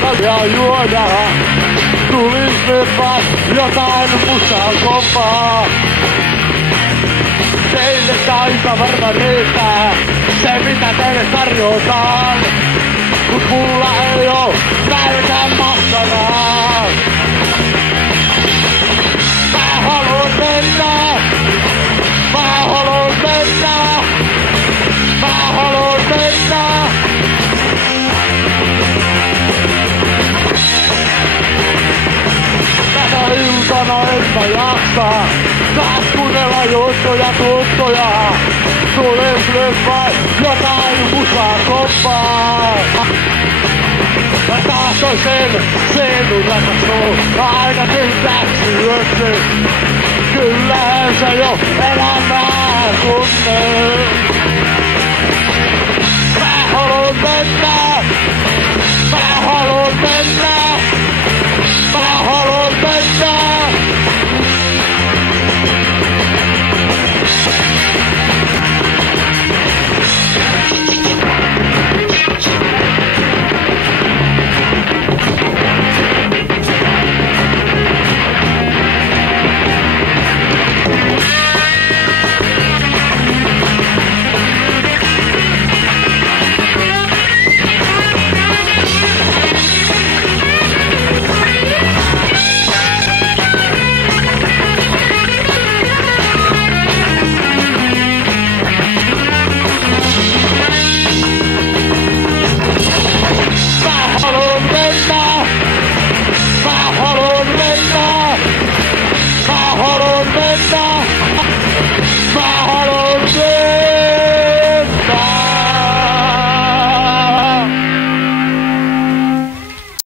kalja juoda. Tulis meppä jotain mustaa kompaa. Teille aika varma riittää se mitä teille tarjotaan. Mut mulla ei oo nälkää maksanaa. Mä haluan mennä. Mä haluan mennä. Mä haluan mennä. Tänä iltana en mä jaksa. Saat kuunnella juttuja tuttuja. Tulis leffä jotain musaa koppaa. Mä tahtoisin sinun rakastua aina tyhjäksi yöksi. Kyllähän se jo elämää tunnee. Mä haluan mennä.